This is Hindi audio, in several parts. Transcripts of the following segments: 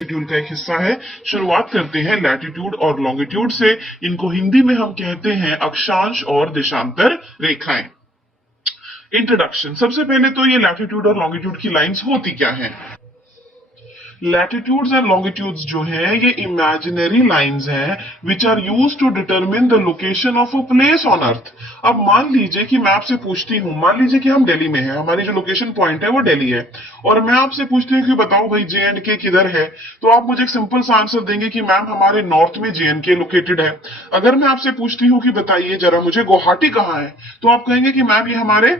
शेड्यूल का एक हिस्सा है। शुरुआत करते हैं लैटिट्यूड और लॉन्गिट्यूड से। इनको हिंदी में हम कहते हैं अक्षांश और देशांतर रेखाएं। इंट्रोडक्शन। सबसे पहले तो ये लैटिट्यूड और लॉन्गिट्यूड की लाइंस होती क्या हैं? लैटिट्यूड्स एंड लॉन्गिट्यूड्स जो है ये इमेजिनरी लाइंस हैं which are use to determine the location of a place on earth. अब मान लीजिए कि मैं आपसे पूछती हूं, मान लीजिए कि हम दिल्ली में हैं, हमारी जो लोकेशन पॉइंट है वो दिल्ली है, और मैं आपसे पूछती हूँ कि बताओ भाई जे एंड के किधर है, तो आप मुझे एक सिंपल सा आंसर देंगे कि मैम हमारे नॉर्थ में जे एंड के लोकेटेड है। अगर मैं आपसे पूछती हूँ कि बताइए जरा मुझे गुवाहाटी कहाँ है, तो आप कहेंगे कि मैम ये हमारे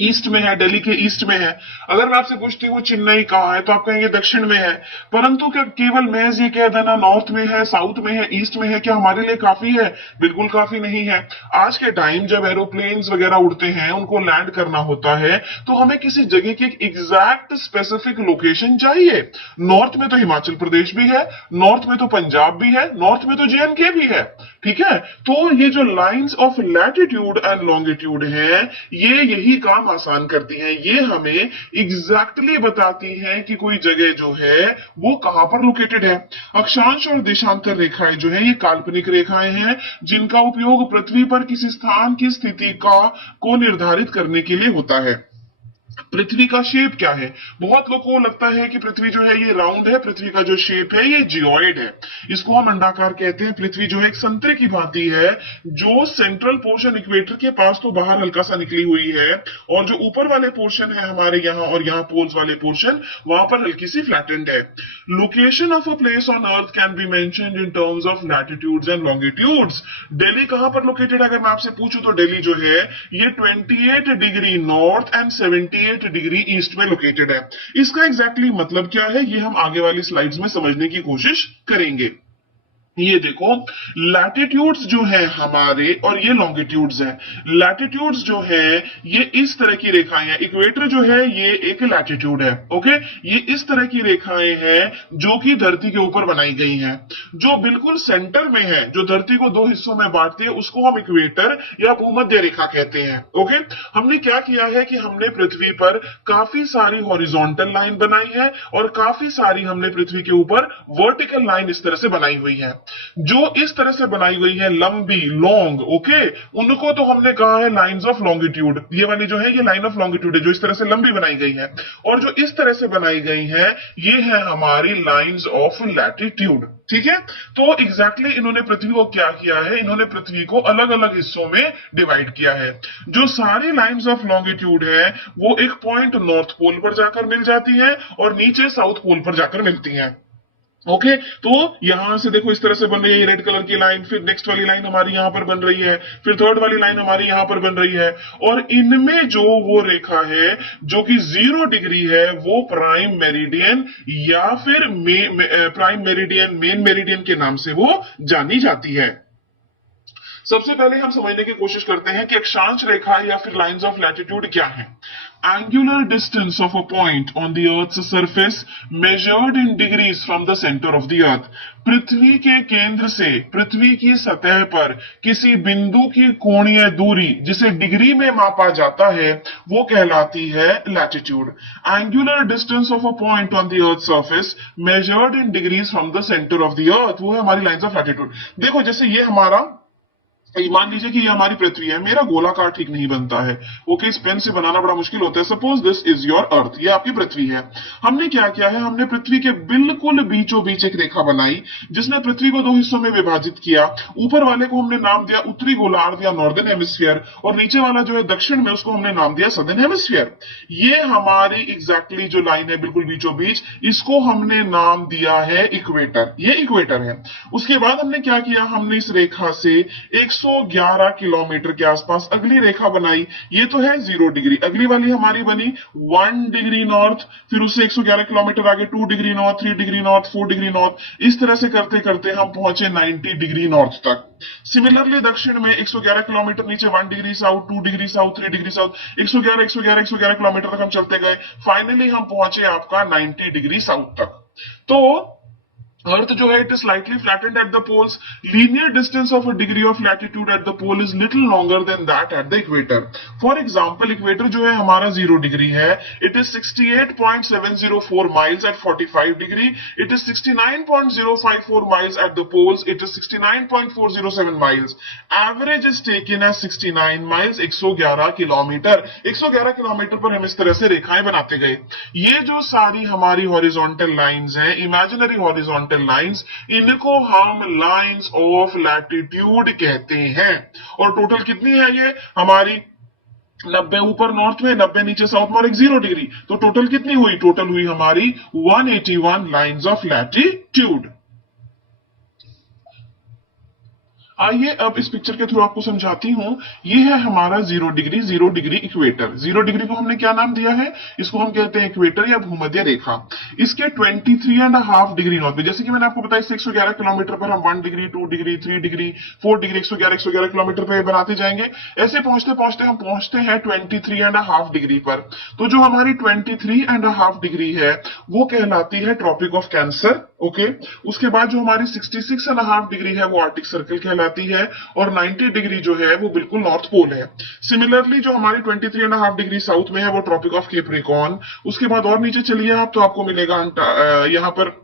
ईस्ट में है, दिल्ली के ईस्ट में है। अगर मैं आपसे पूछती हूँ चेन्नई कहाँ है, तो आप कहेंगे दक्षिण में है। परंतु क्या केवल महज ये कह देना नॉर्थ में है, साउथ में है, ईस्ट में है, क्या हमारे लिए काफी है? बिल्कुल काफी नहीं है। आज के टाइम जब एरोप्लेन्स वगैरह उड़ते हैं, उनको लैंड करना होता है, तो हमें किसी जगह की एग्जैक्ट स्पेसिफिक लोकेशन चाहिए। नॉर्थ में तो हिमाचल प्रदेश भी है, नॉर्थ में तो पंजाब भी है, नॉर्थ में तो जेएंडके भी है। ठीक है, तो ये जो lines of latitude and longitude है, ये यही काम आसान करती हैं। ये हमें एग्जैक्टली बताती हैं कि कोई जगह जो है वो कहां पर लोकेटेड है। अक्षांश और देशांतर रेखाएं जो है ये काल्पनिक रेखाएं हैं जिनका उपयोग पृथ्वी पर किसी स्थान की स्थिति को निर्धारित करने के लिए होता है। पृथ्वी का शेप क्या है? बहुत लोगों को लगता है कि पृथ्वी जो है ये राउंड है, पृथ्वी का जो शेप है ये जियोइड है, इसको हम अंडाकार कहते हैं। पृथ्वी जो है एक संतरे की भांति है, जो सेंट्रल पोर्शन इक्वेटर के पास तो बाहर हल्का सा निकली हुई है, और जो ऊपर वाले पोर्शन है हमारे यहाँ और यहाँ पोल्स वाले पोर्शन, वहां पर हल्की सी फ्लैटेंड है। Location of a place on earth can be mentioned in terms of latitudes and longitudes. Delhi कहां पर लोकेटेड, अगर मैं आपसे पूछूं तो दिल्ली जो है ये 28 degree north and 78 degree east में लोकेटेड है। इसका एग्जैक्टली मतलब क्या है, ये हम आगे वाली स्लाइड्स में समझने की कोशिश करेंगे। ये देखो, लैटिट्यूड्स जो है हमारे और ये लॉन्गिट्यूड्स हैं। लैटिट्यूड्स जो है ये इस तरह की रेखाएं हैं, इक्वेटर जो है ये एक लैटिट्यूड है। ओके, ये इस तरह की रेखाएं हैं जो कि धरती के ऊपर बनाई गई हैं। जो बिल्कुल सेंटर में है, जो धरती को दो हिस्सों में बांटती है, उसको हम इक्वेटर या भूमध्य रेखा कहते हैं। ओके, हमने क्या किया है कि हमने पृथ्वी पर काफी सारी हॉरिजॉन्टल लाइन बनाई है और काफी सारी हमने पृथ्वी के ऊपर वर्टिकल लाइन इस तरह से बनाई हुई है। जो इस तरह से बनाई गई है लंबी, लॉन्ग, ओके, उनको तो हमने कहा है लाइंस ऑफ लॉन्गिट्यूड। ये वाली जो है ये लाइन ऑफ लॉन्गिट्यूड है जो इस तरह से लंबी बनाई गई है, और जो इस तरह से बनाई गई है ये है हमारी लाइंस ऑफ लैटिट्यूड। ठीक है, तो एग्जैक्टली इन्होंने पृथ्वी को क्या किया है, इन्होंने पृथ्वी को अलग अलग हिस्सों में डिवाइड किया है। जो सारी लाइंस ऑफ लॉन्गिट्यूड है वो एक पॉइंट नॉर्थ पोल पर जाकर मिल जाती है और नीचे साउथ पोल पर जाकर मिलती है। ओके, तो यहां से देखो इस तरह से बन रही है ये रेड कलर की लाइन, फिर नेक्स्ट वाली लाइन हमारी यहां पर बन रही है, फिर थर्ड वाली लाइन हमारी यहां पर बन रही है, और इनमें जो वो रेखा है जो कि 0 डिग्री है वो प्राइम मेरिडियन या फिर प्राइम मेरिडियन, मेन मेरिडियन के नाम से वो जानी जाती है। सबसे पहले हम समझने की कोशिश करते हैं कि अक्षांश रेखा या फिर लाइंस ऑफ लैटिट्यूड क्या है। Angular distance of a point on the earth's surface measured in degrees from the centre of the earth. पृथ्वी के केंद्र से पृथ्वी की सतह पर किसी बिंदु की कोणीय दूरी जिसे डिग्री में मापा जाता है वो कहलाती है latitude. Angular distance of a point on the earth surface measured in degrees from the centre of the अर्थ, वो है हमारी लाइंस ऑफ लैटिट्यूड। देखो जैसे ये हमारा, मान लीजिए कि ये हमारी पृथ्वी है, मेरा गोलाकार ठीक नहीं बनता है। ओके, इस पेन से बनाना बड़ा मुश्किल होता है। Suppose this is your earth, ये आपकी पृथ्वी है। हमने क्या किया है, हमने पृथ्वी के बिल्कुल बीचों बीच एक रेखा बनाई जिसने पृथ्वी को दो हिस्सों में विभाजित किया। ऊपर वाले को हमने नाम दिया उत्तरी गोलार्ध या नॉर्दर्न हेमिस्फीयर, और नीचे वाला जो है दक्षिण में उसको हमने नाम दिया सदर्न हेमिस्फीयर। ये हमारी एग्जैक्टली जो लाइन है बिल्कुल बीचों बीच, इसको हमने नाम दिया है इक्वेटर। ये इक्वेटर है। उसके बाद हमने क्या किया, हमने इस रेखा से 111 किलोमीटर के आसपास अगली रेखा बनाई। ये तो है 0 डिग्री, अगली वाली हमारी बनी 1 डिग्री नॉर्थ, फिर उससे 111 किलोमीटर आगे 2 degree north, 3 degree north, 4 degree north. इस तरह से करते करते हम पहुंचे 90 डिग्री नॉर्थ तक। सिमिलरली दक्षिण में 111 किलोमीटर नीचे 1 degree south, 2 degree south, 3 degree south, 111 111 111 kilometre तक हम चलते गए। फाइनली हम पहुंचे आपका 90 डिग्री साउथ तक। तो अर्थ जो है it is slightly flattened at the poles, linear distance of a degree of latitude at the pole is little longer than that at the equator. For example equator जो है हमारा 0 डिग्री है, it is 68.704 miles at 45 degree, it is 69.054 miles at the poles, it is 69.407 miles, average is taken as 69 miles, 111 kilometre. 111 kilometre पर हम इस तरह से रेखाएं बनाते गए। ये जो सारी हमारी हॉरिजॉन्टल लाइंस हैं, इमेजिनरी हॉरिजॉन्टल लाइंस, इनको हम लाइंस ऑफ लैटिट्यूड कहते हैं। और टोटल कितनी है ये हमारी, 90 ऊपर नॉर्थ में, 90 नीचे साउथ में और एक 0 डिग्री, तो टोटल कितनी हुई, टोटल हुई हमारी 181 लाइंस ऑफ लैटिट्यूड। आइए अब इस पिक्चर के थ्रू आपको समझाती हूं। ये है हमारा 0 डिग्री, 0 डिग्री इक्वेटर। 0 डिग्री को हमने क्या नाम दिया है, इसको हम कहते हैं इक्वेटर या भूमध्य रेखा। इसके 23.5 डिग्री नॉर्थ में, जैसे कि मैंने आपको बताया 111 किलोमीटर पर हम 1 degree, 2 degree, 3 degree, 4 degree, 111 kilometre पर बनाते जाएंगे। ऐसे पहुंचते पहुंचते हम पहुंचते हैं 23.5 डिग्री पर। तो जो हमारी 23.5 डिग्री है वो कहलाती है ट्रॉपिक ऑफ कैंसर। ओके, उसके बाद जो हमारी 66.5 डिग्री है वो आर्टिक सर्कल कहलाती है, और 90 डिग्री जो है वो बिल्कुल नॉर्थ पोल है। सिमिलरली जो हमारी 23.5 डिग्री साउथ में है वो ट्रॉपिक ऑफ कैप्रिकॉर्न। उसके बाद और नीचे चलिए आप तो आपको मिलेगा यहाँ पर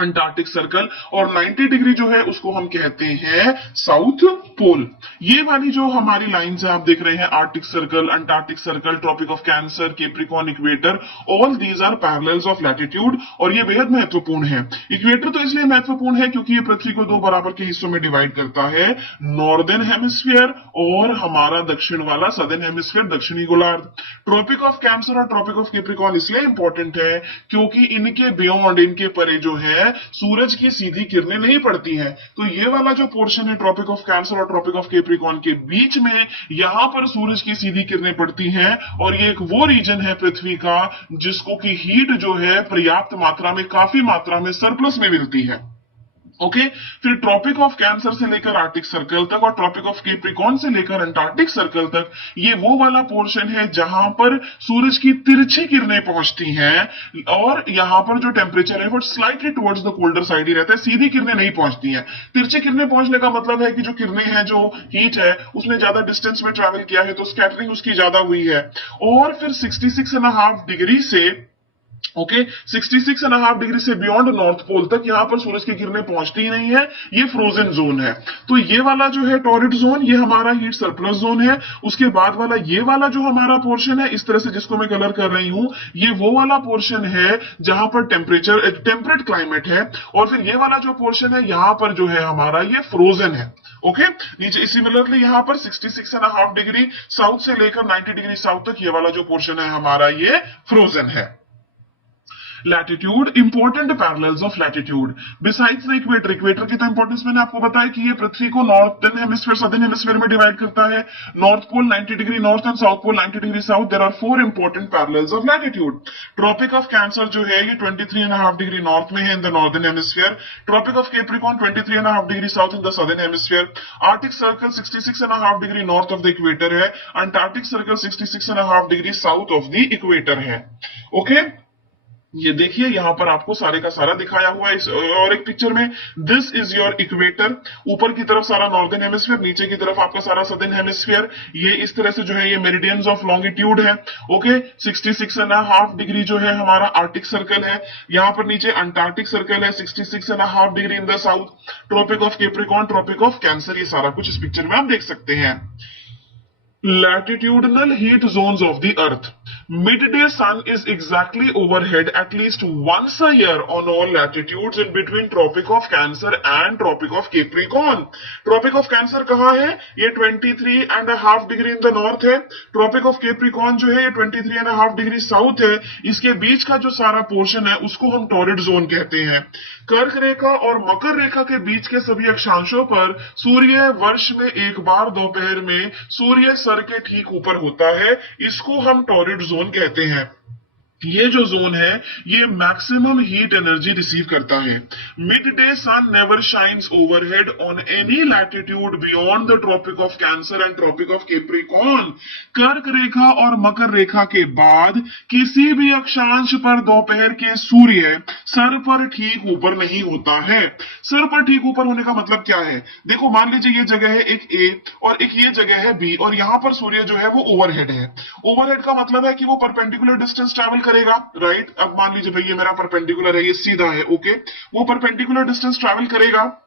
अंटार्कटिक सर्कल, और 90 डिग्री जो है उसको हम कहते हैं साउथ पोल। ये वाली जो हमारी लाइंस है आप देख रहे हैं, Arctic Circle, Antarctic Circle, Tropic of Cancer, Capricorn, equator, all these are parallels of latitude, और ये बेहद महत्वपूर्ण है। इक्वेटर तो इसलिए महत्वपूर्ण है क्योंकि ये पृथ्वी को 2 बराबर के हिस्सों में डिवाइड करता है, नॉर्दर्न हेमिस्फीयर और हमारा दक्षिण वाला सदर्न हेमिस्फीयर, दक्षिणी गोलार्ध। ट्रॉपिक ऑफ कैंसर और ट्रॉपिक ऑफ कैप्रिकॉर्न इसलिए इंपॉर्टेंट है क्योंकि इनके बियॉन्ड, इनके परे जो है सूरज की सीधी किरणें नहीं पड़ती हैं। तो ये वाला जो पोर्शन है ट्रॉपिक ऑफ कैंसर और ट्रॉपिक ऑफ कैप्रिकॉर्न के बीच में, यहां पर सूरज की सीधी किरणें पड़ती हैं, और ये एक वो रीजन है पृथ्वी का जिसको की हीट जो है पर्याप्त मात्रा में, काफी मात्रा में सरप्लस में मिलती है। ओके, फिर ट्रॉपिक ऑफ कैंसर से लेकर आर्टिक सर्कल तक और ट्रॉपिक ऑफ कैप्रिकॉर्न से लेकर अंटार्कटिक सर्कल तक, ये वो वाला पोर्शन है जहां पर सूरज की तिरछी किरणें पहुंचती हैं, और यहां पर जो टेम्परेचर है वो slightly towards the colder side ही रहता है, सीधी किरणें नहीं पहुंचती हैं। तिरछी किरणें पहुंचने का मतलब है कि जो किरणें हैं, जो हीट है, उसने ज्यादा डिस्टेंस में ट्रेवल किया है तो स्कैटरिंग उसकी ज्यादा हुई है। और फिर 66.5 डिग्री से, ओके, 66.5 डिग्री से बियॉन्ड नॉर्थ पोल तक यहां पर सूरज की किरणें पहुंचती ही नहीं है, ये फ्रोजन जोन है। तो ये वाला जो है टॉरिड जोन, ये हमारा हीट सरप्लस जोन है। उसके बाद वाला ये वाला जो हमारा पोर्शन है, इस तरह से जिसको मैं कलर कर रही हूं, ये वो वाला पोर्शन है जहां पर टेम्परेचर, टेम्परेट क्लाइमेट है। और फिर ये वाला जो पोर्शन है यहां पर जो है हमारा ये फ्रोजन है। ओके, नीचे सिमिलरली यहां पर 66.5 डिग्री साउथ से लेकर 90 डिग्री साउथ तक ये वाला जो पोर्शन है हमारा ये फ्रोजन है। Latitude, important parallels of latitude besides the equator. Equator की तो इंपॉर्टेंस मैंने आपको बताया कि ये पृथ्वी को नॉर्थर्न हेमिस्फीयर, सदर्न हेमिस्फीयर में डिवाइड करता है। North pole 90 degree north and south pole 90 degree south. There are 4 important parallels of latitude. Tropic of Cancer जो है ये 23.5 डिग्री नॉर्थ में है in the northern hemisphere. Tropic of Capricorn 23.5 degree south in the southern hemisphere. Arctic Circle 66.5 degree north of the equator है। Antarctic Circle 66.5 degree south of the equator है। ओके, ये देखिए यहां पर आपको सारे का सारा दिखाया हुआ है इस और एक पिक्चर में। दिस इज योर इक्वेटर, ऊपर की तरफ सारा नॉर्दर्न हेमिस्फीयर, नीचे की तरफ आपका सारा सदर्न हेमिस्फीयर। ये इस तरह से जो है ये मेरिडियंस ऑफ लॉन्गिट्यूड है। ओके, 66.5 डिग्री जो है हमारा आर्टिक सर्कल है। यहां पर नीचे अंटार्कटिक सर्कल है 66.5 degree in the south. Tropic of Capricorn, Tropic of Cancer, ये सारा कुछ इस पिक्चर में आप देख सकते हैं। Latitudinal heat zones of the earth. Midday sun is exactly overhead at least once a year on all latitudes in between Tropic of Cancer and Tropic of Capricorn. Tropic of Cancer कहाँ है? ये 23.5 डिग्री इन द नॉर्थ है। Tropic of Capricorn जो है ये 23.5 डिग्री साउथ है। इसके बीच का जो सारा पोर्शन है उसको हम टॉरिड जोन कहते हैं। कर्क रेखा और मकर रेखा के बीच के सभी अक्षांशों पर सूर्य वर्ष में एक बार दोपहर में सूर्य सर के ठीक ऊपर होता है। इसको हम टॉरिड जोन कहते हैं। ये जो जोन है ये मैक्सिमम हीट एनर्जी रिसीव करता है। Midday sun never shines overhead on any latitude beyond the Tropic of Cancer and Tropic of Capricorn. कर्क रेखा और मकर रेखा के बाद किसी भी अक्षांश पर दोपहर के सूर्य सर पर ठीक ऊपर नहीं होता है। सर पर ठीक ऊपर होने का मतलब क्या है? देखो मान लीजिए ये जगह है एक ए और एक ये जगह है बी और यहां पर सूर्य जो है वो ओवरहेड है। ओवरहेड का मतलब है कि वो परपेंडिकुलर डिस्टेंस ट्रैवल करेगा, राइट। अब मान लीजिए भाई ये मेरा परपेंडिकुलर है, ये सीधा है, ओके। वो परपेंडिकुलर डिस्टेंस ट्रैवल करेगा,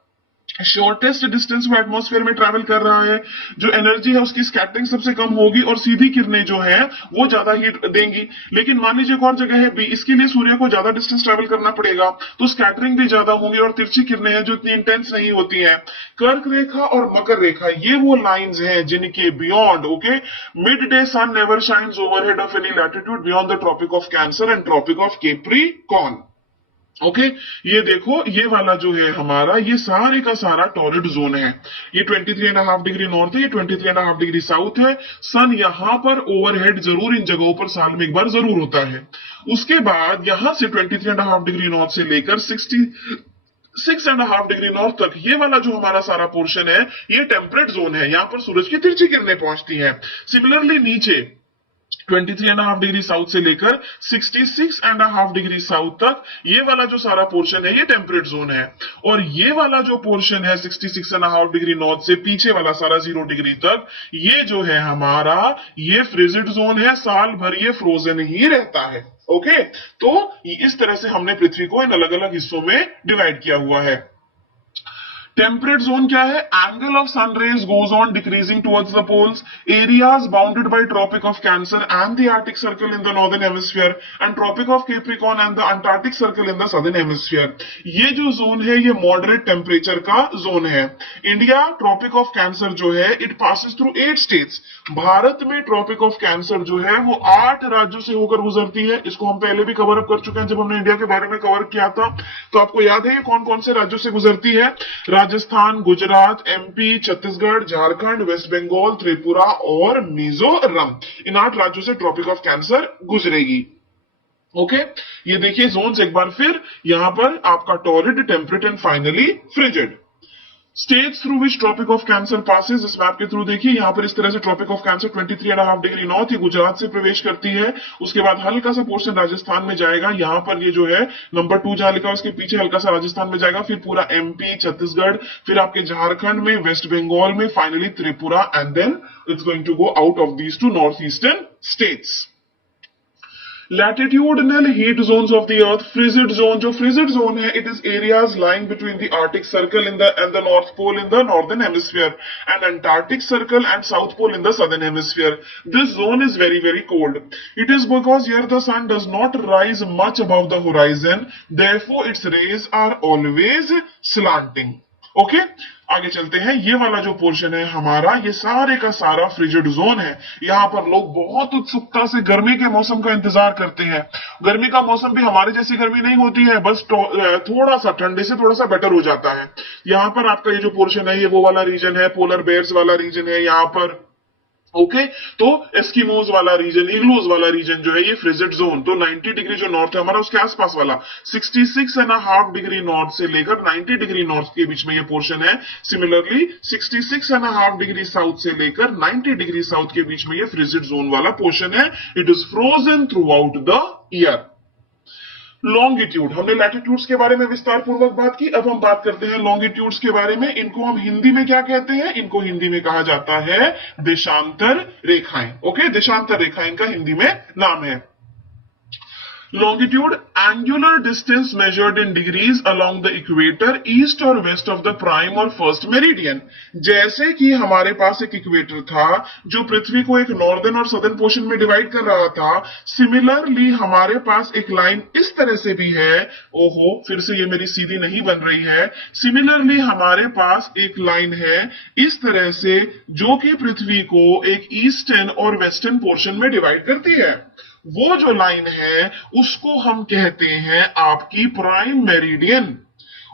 शॉर्टेस्ट डिस्टेंस वो एटमॉस्फेयर में ट्रैवल कर रहा है। जो एनर्जी है उसकी स्कैटरिंग सबसे कम होगी और सीधी किरणें जो है वो ज्यादा हीट देंगी। लेकिन मान लीजिए एक और जगह है बी, इसके लिए सूर्य को ज्यादा डिस्टेंस ट्रैवल करना पड़ेगा तो स्कैटरिंग भी ज्यादा होगी और तिरछी किरणें हैं जो इतनी इंटेंस नहीं होती हैं। कर्क रेखा और मकर रेखा ये वो लाइंस हैं जिनके beyond, okay, midday sun never shines overhead of any latitude beyond the Tropic of Cancer and Tropic of Capricorn. Okay ये देखो ये वाला जो है हमारा ये सारे का सारा टॉरिड जोन है। ये 23.5 डिग्री नॉर्थ है, ये 23.5 डिग्री साउथ है। सन यहां पर ओवरहेड जरूर इन जगहों पर साल में एक बार जरूर होता है। उसके बाद यहां से 23.5 डिग्री नॉर्थ से लेकर 6.5 डिग्री नॉर्थ तक ये वाला जो हमारा सारा पोर्शन है ये टेम्परेट जोन है। यहां पर सूरज की तिरछी किरणें पहुंचती हैं। सिमिलरली नीचे 23.5 डिग्री साउथ से लेकर 66.5 डिग्री साउथ तक ये वाला जो सारा पोर्शन है ये टेम्परेट जोन है। और ये वाला जो पोर्शन है 66.5 डिग्री नॉर्थ से पीछे वाला सारा 0 डिग्री तक ये जो है हमारा ये फ्रिजिड जोन है, साल भर ये फ्रोजन ही रहता है। ओके तो इस तरह से हमने पृथ्वी को इन अलग अलग हिस्सों में डिवाइड किया हुआ है। टेम्परेट जोन क्या है? Angle of sun rays goes on decreasing towards the poles, areas bounded by Tropic of Cancer and the Arctic Circle in the northern hemisphere and Tropic of Capricorn and the Antarctic Circle in the southern hemisphere. ये जो जोन है ये मॉडरेट टेम्परेचर का जोन है। इंडिया ट्रॉपिक ऑफ कैंसर जो है it passes through 8 states. Bharat में ट्रॉपिक ऑफ कैंसर जो है वो 8 राज्यों से होकर गुजरती है। इसको हम पहले भी कवर अप कर चुके हैं जब हमने इंडिया के बारे में कवर किया था। तो आपको याद है ये कौन कौन से राज्यों से गुजरती है? राजस्थान, गुजरात, एमपी, छत्तीसगढ़, झारखंड, वेस्ट बंगाल, त्रिपुरा और मिजोरम। इन 8 राज्यों से ट्रॉपिक ऑफ कैंसर गुजरेगी। ओके ये देखिए जोन्स एक बार फिर, यहां पर आपका torrid, temperate and finally frigid. States through which Tropic of Cancer passes, इस मैप के थ्रू देखिए यहां पर इस तरह से Tropic of Cancer 23.5 degree north ये गुजरात से प्रवेश करती है। उसके बाद हल्का सा पोर्शन राजस्थान में जाएगा, यहां पर ये जो है नंबर 2 जहां लिखा है उसके पीछे हल्का सा राजस्थान में जाएगा, फिर पूरा एमपी, छत्तीसगढ़, फिर आपके झारखंड में, वेस्ट बंगाल में, finally Tripura and then it's going to go out of these 2 north eastern states. Latitudinal heat zones of the earth, frigid zone, जो frigid zone है, it is areas lying between the Arctic Circle and the North Pole in the northern hemisphere and Antarctic Circle and South Pole in the southern hemisphere. This zone is very very cold. It is because here the sun does not rise much above the horizon, therefore its rays are always slanting. Okay आगे चलते हैं। ये वाला जो पोर्शन है हमारा ये सारे का सारा फ्रिजिड जोन है। यहाँ पर लोग बहुत उत्सुकता से गर्मी के मौसम का इंतजार करते हैं। गर्मी का मौसम भी हमारे जैसी गर्मी नहीं होती है, बस थोड़ा सा ठंडे से थोड़ा सा बेटर हो जाता है। यहाँ पर आपका ये जो पोर्शन है ये वो वाला रीजन है, पोलर बेयर्स वाला रीजन है यहाँ पर। ओके तो एस्किमोज वाला रीजन, इग्लूज वाला रीजन जो है ये फ्रिजिड जोन। तो 90 डिग्री जो नॉर्थ है हमारा उसके आसपास वाला 66.5 डिग्री नॉर्थ से लेकर 90 डिग्री नॉर्थ के बीच में ये पोर्शन है। सिमिलरली 66.5 डिग्री साउथ से लेकर 90 डिग्री साउथ के बीच में ये फ्रिजिड जोन वाला पोर्शन है। It is frozen through out the year. Longitude, हमने लैटिट्यूड्स के बारे में विस्तार पूर्वक बात की, अब हम बात करते हैं लॉन्गिट्यूड्स के बारे में। इनको हम हिंदी में क्या कहते हैं? इनको हिंदी में कहा जाता है देशांतर रेखाएं। ओके देशांतर रेखाएं इनका हिंदी में नाम है। Longitude, angular distance measured in degrees along the equator, east or west of the prime or first meridian। जैसे कि हमारे पास एक इक्वेटर था जो पृथ्वी को एक नॉर्दर्न और सदर्न पोर्शन में डिवाइड कर रहा था, सिमिलरली हमारे पास एक लाइन इस तरह से भी है। ओहो फिर से ये मेरी सीधी नहीं बन रही है। सिमिलरली हमारे पास एक लाइन है इस तरह से जो कि पृथ्वी को एक ईस्टर्न और वेस्टर्न पोर्शन में डिवाइड करती है। वो जो लाइन है उसको हम कहते हैं आपकी प्राइम मेरिडियन।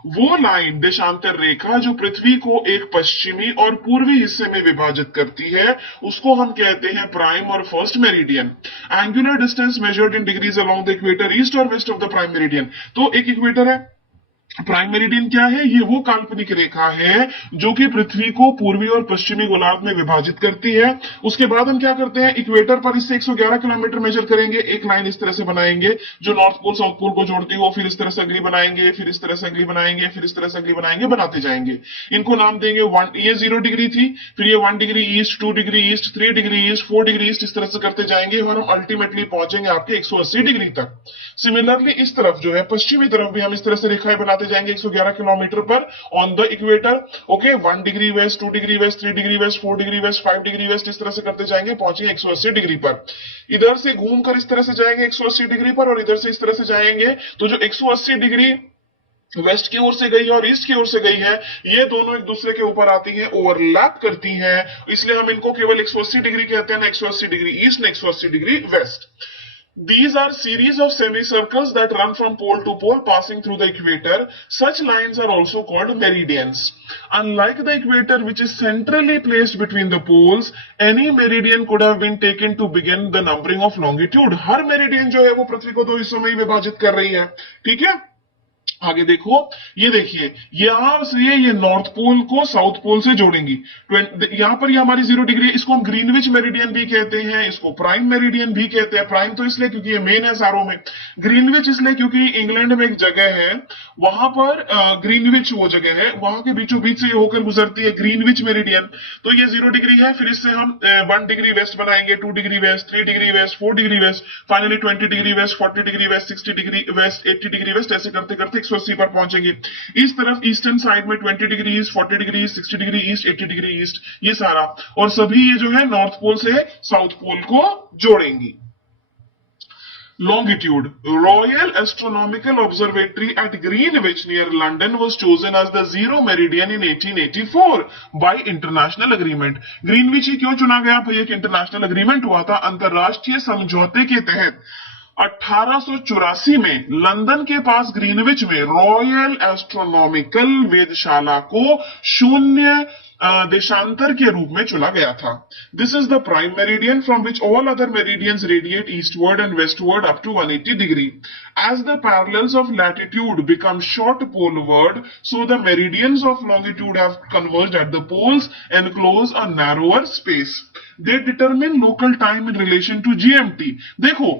वो लाइन देशांतर रेखा जो पृथ्वी को एक पश्चिमी और पूर्वी हिस्से में विभाजित करती है, उसको हम कहते हैं प्राइम और first meridian. Angular distance measured in degrees along the equator east और west of the prime meridian. तो एक इक्वेटर है, प्राइम मेरिडियन क्या है? ये वो काल्पनिक रेखा है जो कि पृथ्वी को पूर्वी और पश्चिमी गोलार्ध में विभाजित करती है। उसके बाद हम क्या करते हैं, इक्वेटर पर इससे 111 किलोमीटर मेजर करेंगे, एक लाइन इस तरह से बनाएंगे जो नॉर्थ पोल साउथ पोल को जोड़ती हो, फिर इस तरह से अगली बनाएंगे, फिर इस तरह से अगली बनाएंगे, फिर इस तरह से अगली बनाएंगे, बनाते जाएंगे। इनको नाम देंगे ये 0 डिग्री थी, फिर ये 1 degree east, 2 degree east, 3 degree east, 4 degree east, इस तरह से करते जाएंगे और हम अल्टीमेटली पहुंचेंगे आपके 180 डिग्री तक। सिमिलरली इस तरफ जो है पश्चिमी तरफ भी हम इस तरह से रेखाएं बनाते जाएंगे 111 किलोमीटर पर on the equator. Okay, 1 degree west, 2 degree west, 3 degree west, 4 degree west, 5 degree west, इस तरह से करते जाएंगे, पहुंचेंगे 180 डिग्री पर। इधर से घूमकर इस तरह से जाएंगे 180 डिग्री पर और इधर से इस तरह से जाएंगे, तो जो 180 डिग्री वेस्ट की ओर से गई है और ईस्ट की ओर से गई है, ये दोनों एक दूसरे के ऊपर आती हैं, ओवरलैप करती हैं, इसलिए हम इनको केवल 180 डिग्री कहते हैं, ना 180 डिग्री ईस्ट, ना 180 degree waste. These are series of semicircles that run from pole to pole passing through the equator. Such lines are also called meridians. Unlike the equator, which is centrally placed between the poles, any meridian could have been taken to begin the numbering of longitude. Her meridian जो है वो पृथ्वी को दो हिस्सों में ही विभाजित कर रही है, ठीक है। आगे देखो, ये देखिए, यहां से ये नॉर्थ पोल को साउथ पोल से जोड़ेंगी। यहां पर ये हमारी 0 डिग्री, इसको हम ग्रीनविच मेरिडियन भी कहते हैं, इसको प्राइम मेरिडियन भी कहते हैं। प्राइम तो इसलिए क्योंकि ये मेन है सारों में, ग्रीनविच इसलिए क्योंकि इंग्लैंड में एक जगह है, वहां पर ग्रीनविच वो जगह है, वहां के बीचों बीच से होकर गुजरती है ग्रीनविच मेरिडियन। तो ये 0 डिग्री है, फिर इससे हम 1 डिग्री वेस्ट बनाएंगे, 2 degree west, 3 degree west, 4 degree west, finally 20 degree west, 40 degree west, 60 degree west, 80 degree west, ऐसे करते करते 180 पर पहुंचेंगे। इस तरफ ईस्टर्न साइड में 20 degree east, 40 degree east, 60 degree east, 80 degree east, ये सारा, और सभी ये जो है नॉर्थ पोल से साउथ पोल को जोड़ेंगी। Longitude. Royal Astronomical Observatory at Greenwich near London was chosen as the zero meridian in 1884 by international agreement. Greenwich ही क्यों चुना गया भाई? एक इंटरनेशनल अग्रीमेंट हुआ था, अंतरराष्ट्रीय समझौते के तहत 1884 में लंदन के पास ग्रीनविच में रॉयल एस्ट्रोनॉमिकल वेधशाला को शून्य देशांतर के रूप में चुना गया था। This is the prime meridian from which all other meridians radiate eastward and westward up to 180 degree. As the parallels of latitude become short poleward, so the meridians of longitude have converged at the poles and enclose a narrower space. They determine local time in relation to GMT. देखो,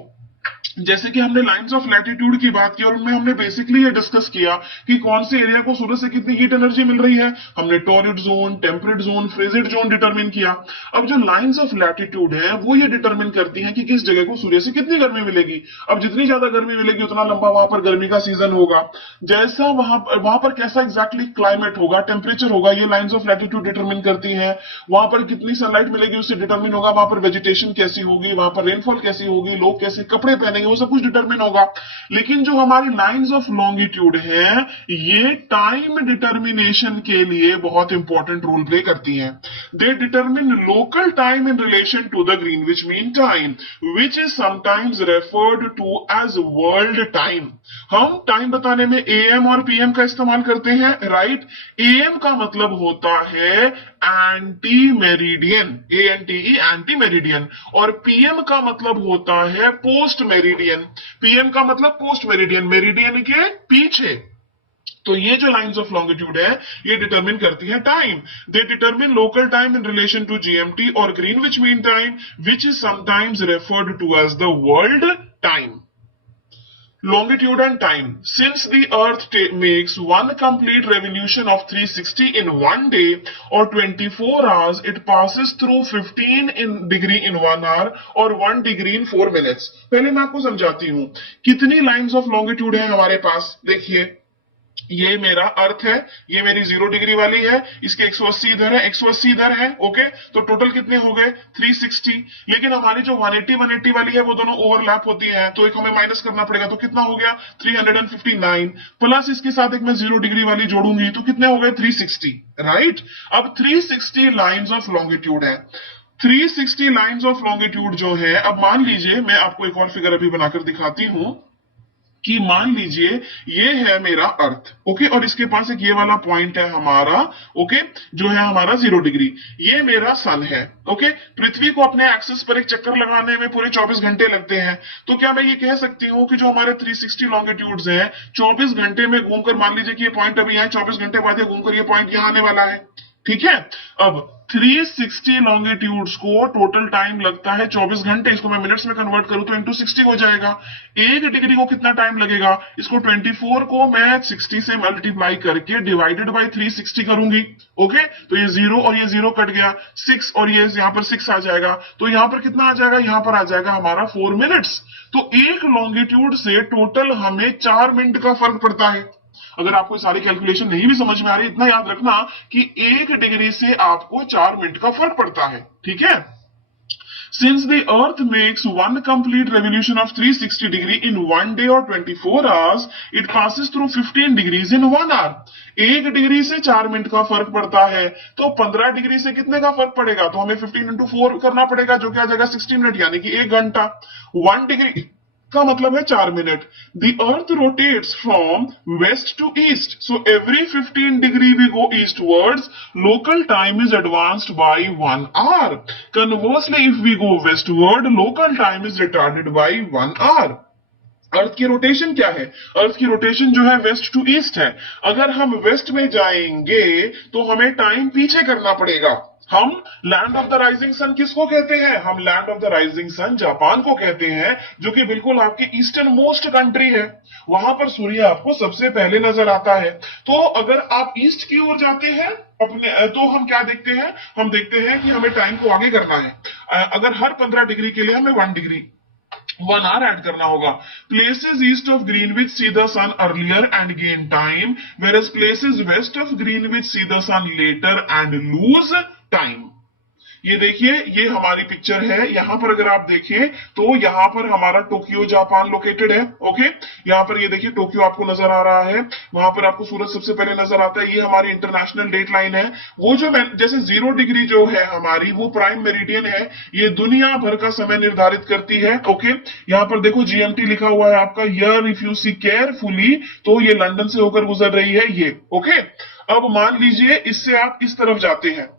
जैसे कि हमने लाइंस ऑफ लैटिट्यूड की बात की और उनमें हमने बेसिकली ये डिस्कस किया कि कौन से एरिया को सूर्य से कितनी हीट एनर्जी मिल रही है। हमने torrid zone, temperate zone, frigid zone determine किया। अब जो लाइंस ऑफ लैटिट्यूड है वो ये डिटरमिन करती हैं कि किस जगह को सूर्य से कितनी गर्मी मिलेगी। अब जितनी ज्यादा गर्मी मिलेगी उतना लंबा वहां पर गर्मी का सीजन होगा, जैसा वहां पर कैसा एग्जैक्टली क्लाइमेट होगा, टेम्परेचर होगा, ये लाइंस ऑफ लैटिट्यूड डिटरमिन करती है। वहां पर कितनी सनलाइट मिलेगी उससे डिटरमिन होगा, वहां पर वेजिटेशन कैसी होगी, वहां पर रेनफॉल कैसी होगी, लोग कैसे कपड़े पहनेंगे, वो सब कुछ डिटरमिन होगा। लेकिन जो हमारी लाइंस ऑफ लॉन्गिट्यूड है ये टाइम डिटर्मिनेशन के लिए बहुत इंपॉर्टेंट रोल प्ले करती हैं। They determine local time in relation to the Greenwich mean time which is sometimes referred to as world time. हम टाइम बताने में एएम और पीएम का इस्तेमाल करते हैं, राइट। एएम का मतलब होता है एंटी मेरिडियन, एएनटीई एंटी मेरिडियन, और पीएम का मतलब होता है पोस्ट मेरिडियन। पीएम का मतलब पोस्ट मेरिडियन, मेरिडियन के पीछे। तो ये जो लाइंस ऑफ लॉन्गिट्यूड है ये डिटरमिन करती है time. They determine local time in relation to GMT और Greenwich mean time which is sometimes referred to as the world time. Longitude and time. Since the Earth makes one complete revolution of 360 in one day or 24 hours, it passes through 15 degree in 1 hour or 1 degree in 4 minutes. पहले मैं आपको समझाती हूँ कितनी लाइंस ऑफ लॉन्गिट्यूड है हमारे पास। देखिए, ये मेरा अर्थ है, ये मेरी 0 डिग्री वाली है, इसके 180 इधर है, 180 इधर है, ओके। तो टोटल कितने हो गए 360। लेकिन हमारी जो 180 वाली है वो दोनों ओवरलैप होती है, तो एक हमें माइनस करना पड़ेगा, तो कितना हो गया 359 प्लस इसके साथ एक मैं 0 डिग्री वाली जोड़ूंगी तो कितने हो गए 360, राइट। अब 360 लाइंस ऑफ लॉन्गिट्यूड है। 360 लाइंस ऑफ लॉन्गिट्यूड जो है, अब मान लीजिए मैं आपको एक और फिगर अभी बनाकर दिखाती हूं। कि मान लीजिए ये है मेरा अर्थ, ओके, और इसके पास एक ये वाला पॉइंट है हमारा, ओके, जो है हमारा 0 डिग्री, ये मेरा सन है, ओके। पृथ्वी को अपने एक्सिस पर एक चक्कर लगाने में पूरे 24 घंटे लगते हैं। तो क्या मैं ये कह सकती हूँ कि जो हमारे 360 लॉन्गिट्यूड्स हैं 24 घंटे में घूमकर, मान लीजिए कि ये पॉइंट अभी यहाँ 24 घंटे बाद ये घूमकर ये पॉइंट यहाँ आने वाला है, ठीक है। अब 360 लॉन्गिट्यूड्स को टोटल टाइम लगता है 24 घंटे। इसको मैं मिनट्स में कन्वर्ट करूं तो इंटू 60 हो जाएगा। 1 डिग्री को कितना टाइम लगेगा, इसको 24 को मैं 60 से मल्टीप्लाई करके डिवाइडेड बाय 360 करूंगी, ओके। तो ये 0 और ये 0 कट गया, 6 और ये यहाँ पर 6 आ जाएगा, तो यहाँ पर कितना आ जाएगा, यहाँ पर आ जाएगा हमारा 4 मिनट्स। तो एक लॉन्गिट्यूड से टोटल हमें 4 मिनट का फर्क पड़ता है। अगर आपको सारी कैलकुलेशन नहीं भी समझ में आ रही, इतना याद रखना कि 1 डिग्री से आपको 4 मिनट का फर्क पड़ता है, ठीक है। Since the earth makes one complete revolution of 360 degree in 1 day or 24 hours, it passes through 15 degrees in 1 hour. 1 degree से 4 मिनट का फर्क पड़ता है, तो 15 डिग्री से कितने का फर्क पड़ेगा, तो हमें 15 into 4 करना पड़ेगा, जो कि आ जाएगा 60 मिनट, यानी कि 1 घंटा। 1 डिग्री का मतलब है 4 minute. The earth rotates from west to east, so every 15 degree we go eastwards, local time is advanced by 1 hour. Conversely, if we go westward, local time is retarded by 1 hour. अर्थ की रोटेशन क्या है, अर्थ की रोटेशन जो है वेस्ट टू ईस्ट है। अगर हम वेस्ट में जाएंगे तो हमें टाइम पीछे करना पड़ेगा। हम land of the rising sun किसको कहते हैं, हम land of the rising sun Japan को कहते हैं, जो कि बिल्कुल आपकी ईस्टर्न मोस्ट कंट्री है। वहां पर सूर्य आपको सबसे पहले नजर आता है। तो अगर आप ईस्ट की ओर जाते हैं अपने, तो हम क्या देखते हैं, हम देखते हैं कि हमें टाइम को आगे करना है। अगर हर 15 डिग्री के लिए हमें 1 hour ऐड करना होगा। Places east of Greenwich see the sun earlier and gain time, whereas places west of Greenwich see the sun later and lose time. ये देखिए, ये हमारी पिक्चर है। यहां पर अगर आप देखें तो यहां पर हमारा टोक्यो जापान लोकेटेड है, ओके। यहां पर ये देखिए टोक्यो आपको नजर आ रहा है, वहां पर आपको सूरज सबसे पहले नजर आता है। ये हमारी इंटरनेशनल डेट लाइन है। वो जो जैसे 0 डिग्री जो है हमारी, वो प्राइम मेरिडियन है, ये दुनिया भर का समय निर्धारित करती है, ओके। यहां पर देखो जीएमटी लिखा हुआ है आपका, year if you see carefully, तो ये लंदन से होकर गुजर रही है ये, ओके। अब मान लीजिए इससे आप इस तरफ जाते हैं,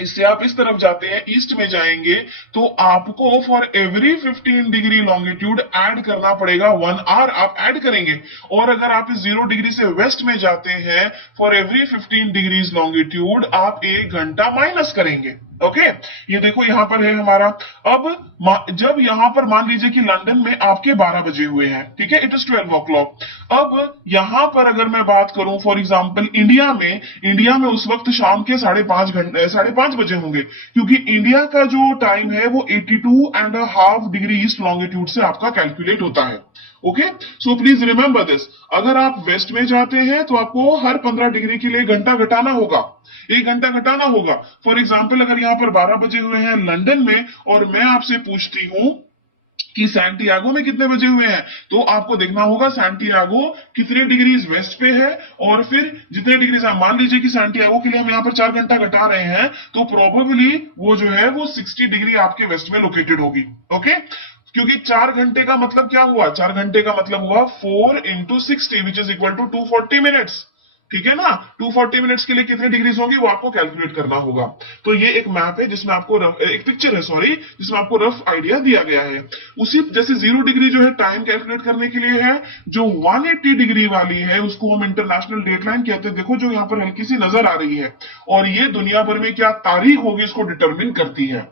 इससे आप इस तरफ जाते हैं, ईस्ट में जाएंगे, तो आपको for every 15 degree longitude add करना पड़ेगा 1 आवर, आप ऐड करेंगे। और अगर आप इस 0 डिग्री से वेस्ट में जाते हैं, फॉर एवरी 15 डिग्रीज लॉन्गिट्यूड आप 1 घंटा माइनस करेंगे, ओके। ये देखो यहां पर है हमारा। अब जब यहां पर मान लीजिए कि लंदन में आपके 12 बजे हुए हैं, ठीक है, इट इज 12 o'clock। अब यहां पर अगर मैं बात करूं फॉर एग्जांपल इंडिया में उस वक्त शाम के 5:30 बजे होंगे, क्योंकि इंडिया का जो टाइम है वो 82.5 डिग्री ईस्ट लॉन्गिट्यूड से आपका कैलकुलेट होता है, okay. So please remember this, अगर आप वेस्ट में जाते हैं तो आपको हर 15 डिग्री के लिए 1 घंटा घटाना होगा, 1 घंटा घटाना होगा। फॉर एग्जाम्पल अगर यहाँ पर 12 बजे हुए हैं लंदन में, और मैं आपसे पूछती हूं कि सैंटियागो में कितने बजे हुए हैं, तो आपको देखना होगा सैंटियागो कितने डिग्रीज वेस्ट पे है, और फिर जितने डिग्रीज मान लीजिए कि सैंटियागो के लिए हम यहाँ पर 4 घंटा घटा रहे हैं, तो प्रोबेबली वो जो है वो 60 डिग्री आपके वेस्ट में लोकेटेड होगी, ओके। क्योंकि 4 घंटे का मतलब क्या हुआ, 4 घंटे का मतलब हुआ 4 into 60 which is equal to 240 minutes, ठीक है ना। 240 मिनट्स के लिए कितने डिग्रीज होंगी वो आपको कैलकुलेट करना होगा। तो ये एक मैप है जिसमें आपको एक पिक्चर है सॉरी, जिसमें आपको रफ आइडिया दिया गया है। उसी जैसे 0 डिग्री जो है टाइम कैलकुलेट करने के लिए है, जो 180 डिग्री वाली है उसको हम इंटरनेशनल डेटलाइन कहते हैं। देखो जो यहाँ पर हल्की सी नजर आ रही है, और ये दुनिया भर में क्या तारीख होगी इसको डिटरमिन करती है।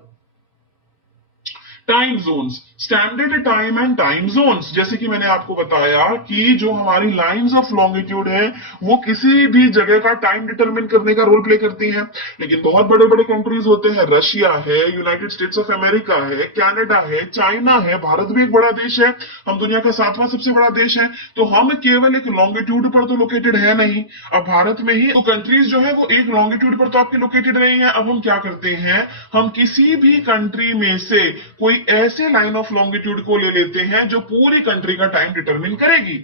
Time zones, standard time and time zones, जैसे कि मैंने आपको बताया कि जो हमारी लाइंस ऑफ लॉन्गिट्यूड है वो किसी भी जगह का टाइम डिटरमिन करने का रोल प्ले करती हैं। लेकिन बहुत बड़े बड़े कंट्रीज होते हैं, रशिया है, यूनाइटेड स्टेट्स ऑफ अमेरिका है, कनाडा है, चाइना है, भारत भी एक बड़ा देश है, हम दुनिया का 7वां सबसे बड़ा देश है। तो हम केवल एक लॉन्गिट्यूड पर तो लोकेटेड है नहीं, अब भारत में ही तो कंट्रीज जो है वो एक लॉन्गिट्यूड पर तो आपके लोकेटेड नहीं है। अब हम क्या करते हैं, हम किसी भी कंट्री में से कोई कोई ऐसे लाइन ऑफ लॉन्गिट्यूड को ले लेते हैं जो पूरी कंट्री का टाइम डिटरमिन करेगी।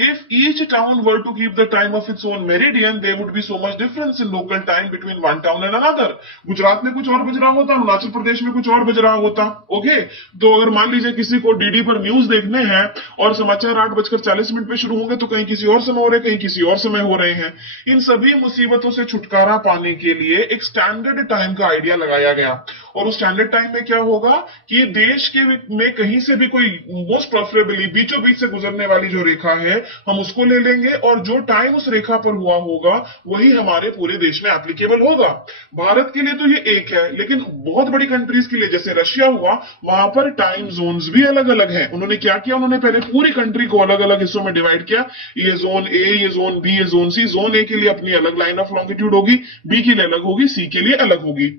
If each town were to keep the time of its own meridian there would be so much difference in local time between one town and another. Gujarat में कुछ और बज रहा होता, अरुणाचल प्रदेश में कुछ और बज रहा होता। ओके, तो अगर मान लीजिए किसी को डीडी पर न्यूज देखने हैं और समाचार 8:40 पे शुरू होंगे तो कहीं किसी और समय हो रहे, कहीं किसी और समय हो रहे हैं। इन सभी मुसीबतों से छुटकारा पाने के लिए एक स्टैंडर्ड टाइम का आइडिया लगाया गया। और उस स्टैंडर्ड टाइम में क्या होगा कि देश के में कहीं से भी कोई मोस्ट प्रेफरेबली बीचों बीच से गुजरने वाली जो रेखा है हम उसको ले लेंगे और जो टाइम उस रेखा पर हुआ होगा वही हमारे पूरे देश में एप्लीकेबल होगा। भारत के लिए तो ये एक है, लेकिन बहुत बड़ी कंट्रीज के लिए जैसे रशिया हुआ, वहां पर टाइम जोन्स भी अलग अलग हैं। उन्होंने क्या किया, उन्होंने पहले पूरी कंट्री को अलग अलग हिस्सों में डिवाइड किया। ये जोन ए, ये जोन बी, ये जोन सी। जोन ए के लिए अपनी अलग लाइन ऑफ लॉन्गिट्यूड होगी, बी के लिए अलग होगी, सी के लिए अलग होगी।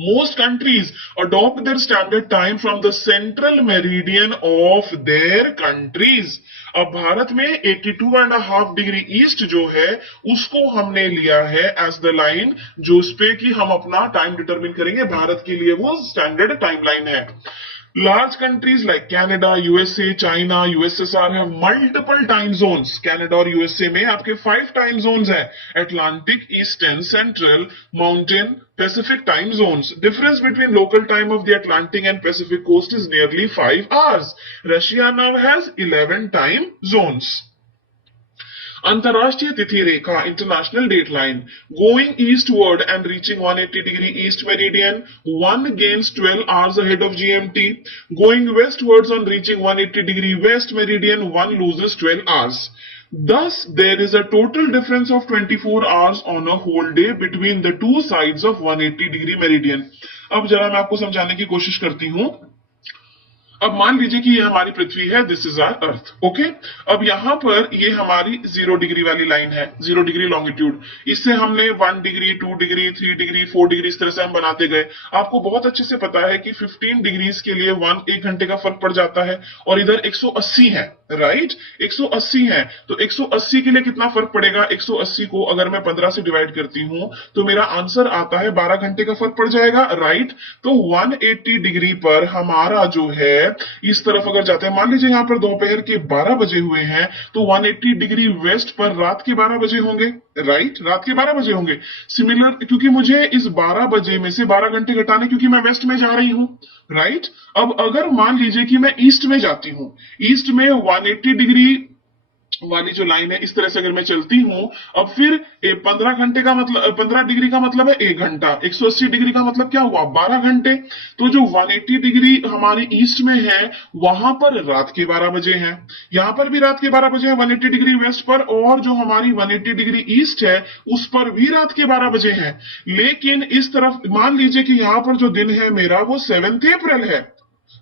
Most countries adopt their standard time from the central meridian of their countries. अब भारत में 82.5 डिग्री ईस्ट जो है उसको हमने लिया है एज द लाइन जो उस पे कि हम अपना टाइम डिटरमिन करेंगे। भारत के लिए वो स्टैंडर्ड टाइम लाइन है। Large countries like Canada, USA, China, USSR have multiple time zones. Canada और USA में आपके 5 time zones हैं: Atlantic, Eastern, Central, Mountain, Pacific time zones. Difference between local time of the Atlantic and Pacific coast is nearly 5 hours. Russia now has 11 time zones. अंतरराष्ट्रीय तिथि रेखा international date line going eastward and reaching 180 degree east meridian one gains 12 hours ahead of GMT. Going westwards on reaching 180 degree west meridian one loses 12 hours. Thus, there is a total difference of 24 hours on a whole day between the two sides of 180 degree meridian. अब जरा मैं आपको समझाने की कोशिश करती हूं। अब मान लीजिए कि ये हमारी पृथ्वी है, this is our earth. Okay, अब यहां पर ये हमारी 0 डिग्री वाली लाइन है, 0 डिग्री लॉन्गिट्यूड। इससे हमने 1 डिग्री, 2 डिग्री, 3 डिग्री, 4 डिग्री इस तरह से हम बनाते गए। आपको बहुत अच्छे से पता है कि 15 डिग्रीज के लिए 1 घंटे का फर्क पड़ जाता है और इधर 180 है, राइट? 180 है तो 180 के लिए कितना फर्क पड़ेगा? 180 को अगर मैं 15 से डिवाइड करती हूं तो मेरा आंसर आता है 12 घंटे का फर्क पड़ जाएगा, राइट? तो 180 डिग्री पर हमारा जो है इस तरफ अगर जाते हैं, मान लीजिए यहां पर दोपहर के 12 बजे हुए हैं तो 180 डिग्री वेस्ट पर रात के 12 बजे होंगे, राइट? रात के 12 बजे होंगे। सिमिलर, क्योंकि मुझे इस 12 बजे में से 12 घंटे घटाने, क्योंकि मैं वेस्ट में जा रही हूं, राइट? अब अगर मान लीजिए कि मैं ईस्ट में जाती हूं, ईस्ट में 180 डिग्री वाली जो लाइन है इस तरह से अगर मैं चलती हूं, अब फिर 15 घंटे का मतलब 15 डिग्री का मतलब है 1 घंटा, 180 डिग्री का मतलब क्या हुआ? 12 घंटे। तो जो 180 डिग्री हमारी ईस्ट में है वहां पर रात के 12 बजे हैं, यहां पर भी रात के 12 बजे है 180 डिग्री वेस्ट पर, और जो हमारी 180 डिग्री ईस्ट है उस पर भी रात के 12 बजे हैं। लेकिन इस तरफ मान लीजिए कि यहां पर जो दिन है मेरा वो 7 अप्रैल है,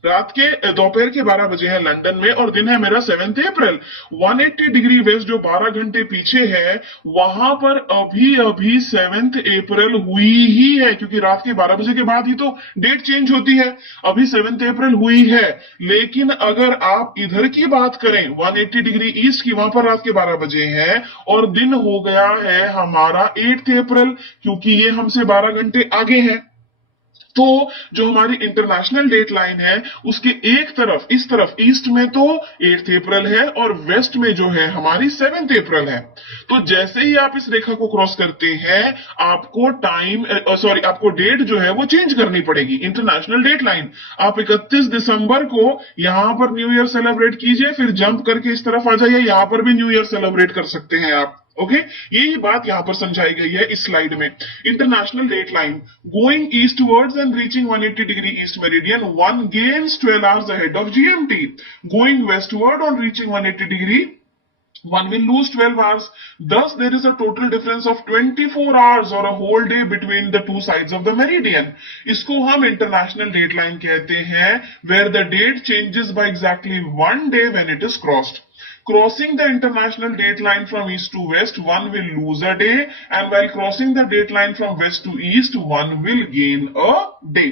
रात के दोपहर के 12 बजे है लंदन में और दिन है मेरा 7 अप्रैल। 180 डिग्री वेस्ट जो 12 घंटे पीछे है वहां पर अभी अभी 7 अप्रैल हुई ही है, क्योंकि रात के 12 बजे के बाद ही तो डेट चेंज होती है। अभी 7 अप्रैल हुई है। लेकिन अगर आप इधर की बात करें 180 डिग्री ईस्ट की, वहां पर रात के 12 बजे है और दिन हो गया है हमारा 8 अप्रैल, क्योंकि ये हमसे 12 घंटे आगे है। तो जो हमारी इंटरनेशनल डेट लाइन है उसके एक तरफ, इस तरफ ईस्ट में तो 8 अप्रैल है और वेस्ट में जो है हमारी 7 अप्रैल है। तो जैसे ही आप इस रेखा को क्रॉस करते हैं आपको आपको डेट जो है वो चेंज करनी पड़ेगी। इंटरनेशनल डेट लाइन, आप 31 दिसंबर को यहां पर न्यू ईयर सेलिब्रेट कीजिए, फिर जंप करके इस तरफ आ जाइए, यहां पर भी न्यू ईयर सेलिब्रेट कर सकते हैं आप। ओके, यही बात यहां पर समझाई गई है इस स्लाइड में। International date line going eastwards and reaching 180 degree east meridian one gains 12 hours ahead of GMT. Going westward on reaching 180 degree one will lose 12 hours. Thus, there is a total difference of 24 hours or a whole day between the two sides of the meridian. इसको हम international date line कहते हैं, where the date changes by exactly 1 day when it is crossed. Crossing the international date line from east to west, one will lose a day, and while crossing the date line from west to east, one will gain a day.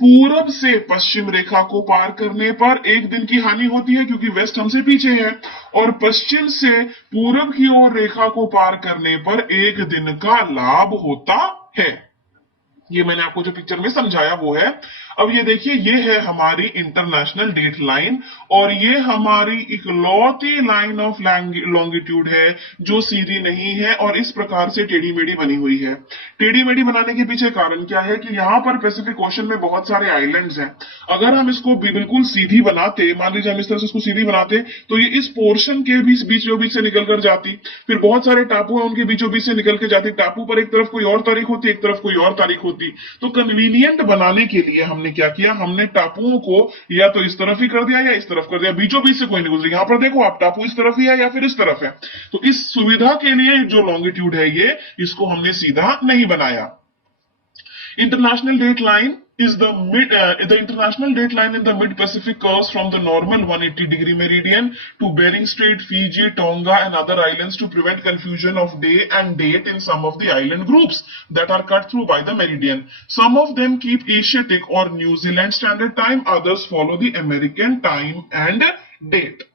पूरब से पश्चिम रेखा को पार करने पर एक दिन की हानि होती है क्योंकि वेस्ट हमसे पीछे है, और पश्चिम से पूरब की ओर रेखा को पार करने पर एक दिन का लाभ होता है। ये मैंने आपको जो पिक्चर में समझाया वो है। अब ये देखिए, ये है हमारी इंटरनेशनल डेट लाइन और ये हमारी इकलौती लाइन ऑफ लॉन्गिट्यूड है जो सीधी नहीं है और इस प्रकार से टेढ़ी मेढ़ी बनी हुई है। टेढ़ी मेढ़ी बनाने के पीछे कारण क्या है कि यहाँ पर पैसिफिक ओशन में बहुत सारे आइलैंड्स हैं। अगर हम इसको बिल्कुल सीधी बनाते, मान लीजिए हम इस तरह से इसको सीधी बनाते, तो ये इस पोर्शन के बीचों बीच से निकल कर जाती, फिर बहुत सारे टापू हैं उनके बीचों बीच से निकल के जाती, टापू पर एक तरफ कोई और तारीख होती, एक तरफ कोई और तारीख होती। तो कन्वीनियंट बनाने के लिए हमने क्या किया, हमने टापुओं को या तो इस तरफ ही कर दिया या इस तरफ कर दिया, बीचों बीच से कोई नहीं गुजरी। यहां पर देखो आप, टापू इस तरफ ही है या फिर इस तरफ है, तो इस सुविधा के लिए जो लॉन्गिट्यूड है ये, इसको हमने सीधा नहीं बनाया। International date line is the international date line in the mid-Pacific curves from the normal 180-degree meridian to Bering Strait, Fiji, Tonga, and other islands to prevent confusion of day and date in some of the island groups that are cut through by the meridian. Some of them keep Asiatic or New Zealand Standard Time, others follow the American time and date.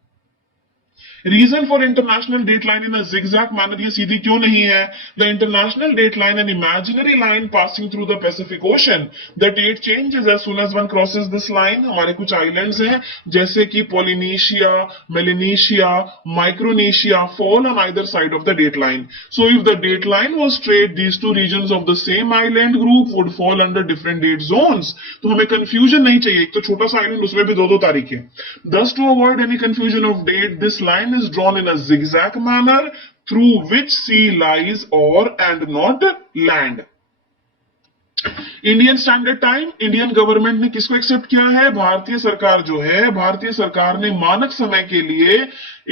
Reason for international date line in a zigzag manner, ये सीधी क्यों नहीं है? The international date line an imaginary line passing through the Pacific ocean, the date changes as soon as one crosses this line. हमारे कुछ आइलैंड्स हैं जैसे कि Polynesia, Melanesia, Micronesia fall on either side of the date line. So if the date line was straight, these two regions of the same island group would fall under different date zones. तो हमें कंफ्यूजन नहीं चाहिए, एक तो छोटा सा आइलैंड उसमें भी दो तारीखें। Thus to avoid any confusion of date, this line is drawn in a zigzag manner through which sea lies or and not land. Indian standard time, Indian government ने किसको एक्सेप्ट किया है? भारतीय सरकार जो है, भारतीय सरकार ने मानक समय के लिए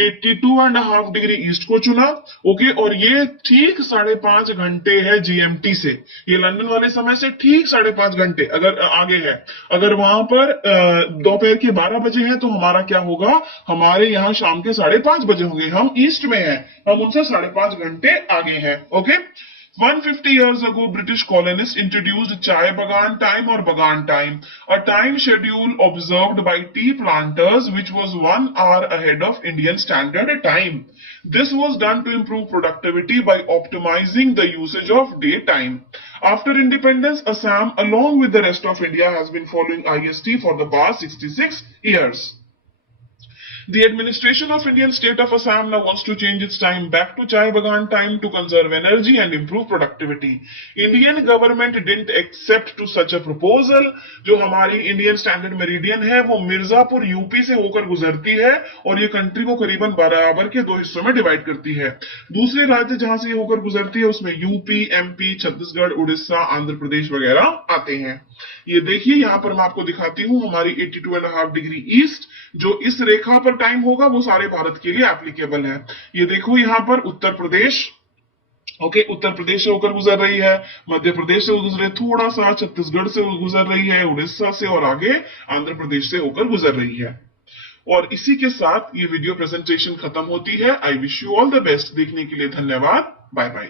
82.5 डिग्री ईस्ट को चुना। ओके, और ये ठीक 5.5 घंटे है जीएमटी से, ये लंदन वाले समय से ठीक 5.5 घंटे अगर आगे है। अगर वहां पर दोपहर के 12 बजे हैं तो हमारा क्या होगा, हमारे यहाँ शाम के 5:30 बजे होंगे। हम ईस्ट में हैं, हम उनसे 5.5 घंटे आगे हैं। Okay, 150 years ago, British colonists introduced Chai Bagan time or Bagan time, a time schedule observed by tea planters which was 1 hour ahead of Indian Standard Time. This was done to improve productivity by optimizing the usage of daytime. After independence, Assam, along with the rest of India, has been following IST for the past 66 years. The administration of Indian state of Assam now wants to change its time back to Chai Bagan time to conserve energy and improve productivity. Indian government didn't accept to such a proposal. जो हमारी इंडियन स्टैंडर्ड मेरिडियन है वो मिर्जापुर यूपी से होकर गुजरती है और ये कंट्री को करीबन बराबर के 2 हिस्सों में डिवाइड करती है। दूसरे राज्य जहां से ये होकर गुजरती है उसमें यूपी, एमपी, छत्तीसगढ़, उड़ीसा, आंध्र प्रदेश वगैरह आते हैं। ये देखिए, यहां पर मैं आपको दिखाती हूं हमारी 82.5 डिग्री ईस्ट, जो इस रेखा पर टाइम होगा वो सारे भारत के लिए एप्लीकेबल है। ये देखो यहां पर उत्तर प्रदेश, ओके, उत्तर प्रदेश से होकर गुजर रही है, मध्य प्रदेश से गुजरे थोड़ा सा, छत्तीसगढ़ से गुजर रही है, उड़ीसा से, और आगे आंध्र प्रदेश से होकर गुजर रही है। और इसी के साथ ये वीडियो प्रेजेंटेशन खत्म होती है। I wish you all the best. देखने के लिए धन्यवाद। Bye bye.